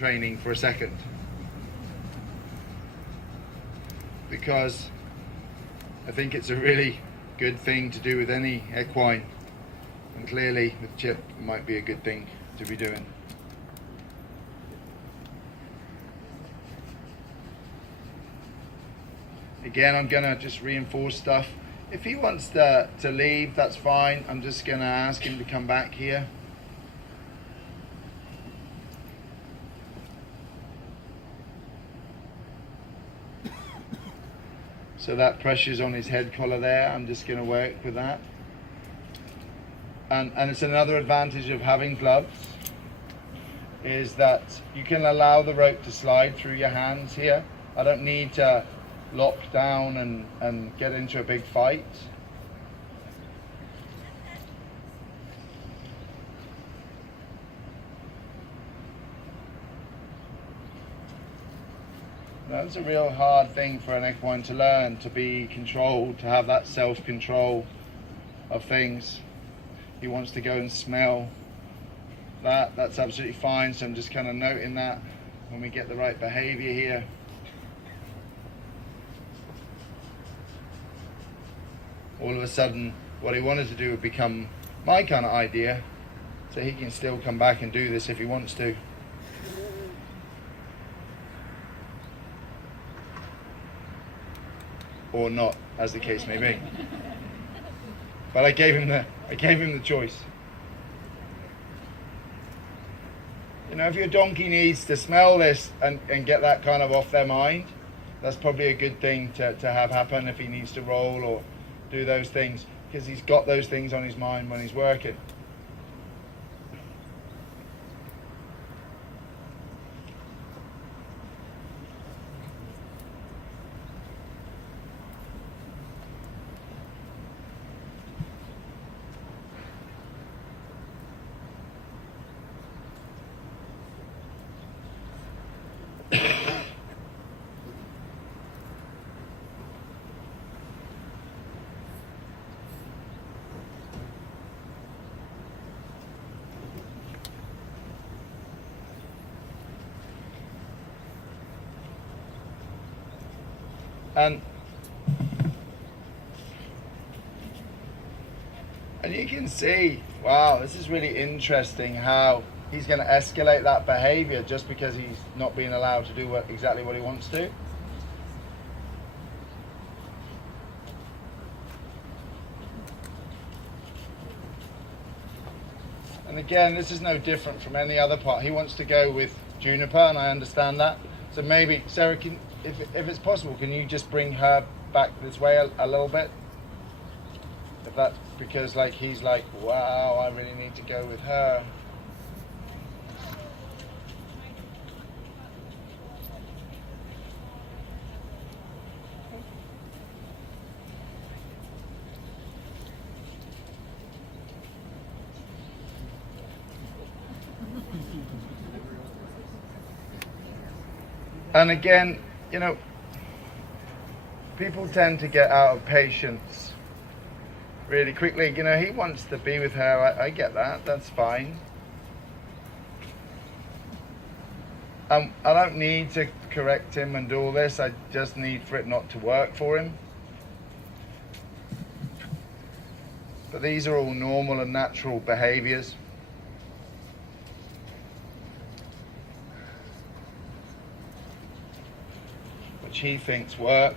training for a second, because I think it's a really good thing to do with any equine, and clearly with Chip it might be a good thing to be doing. Again, I'm gonna just reinforce stuff. If he wants to leave, that's fine. I'm just gonna ask him to come back here. So that pressure's on his head collar there. I'm just going to work with that. And it's another advantage of having gloves, is that you can allow the rope to slide through your hands here. I don't need to lock down and get into a big fight. That's a real hard thing for an equine to learn, to be controlled, to have that self-control of things. He wants to go and smell that. That's absolutely fine. So I'm just kind of noting that when we get the right behavior here. All of a sudden, what he wanted to do would become my kind of idea, so he can still come back and do this if he wants to. Or not, as the case may be. But I gave him the choice. You know, if your donkey needs to smell this and get that kind of off their mind, that's probably a good thing to have happen if he needs to roll or do those things, because he's got those things on his mind when he's working. And you can see, wow, this is really interesting how he's going to escalate that behavior just because he's not being allowed to do exactly what he wants to. And again, this is no different from any other part. He wants to go with Juniper, and I understand that. So maybe, Sarah, if it's possible, can you just bring her back this way a little bit? If that's because he's like, wow, I really need to go with her. And again, you know, people tend to get out of patience really quickly. You know, he wants to be with her. I get that. That's fine. I don't need to correct him and do all this. I just need for it not to work for him. But these are all normal and natural behaviors. Which he thinks work.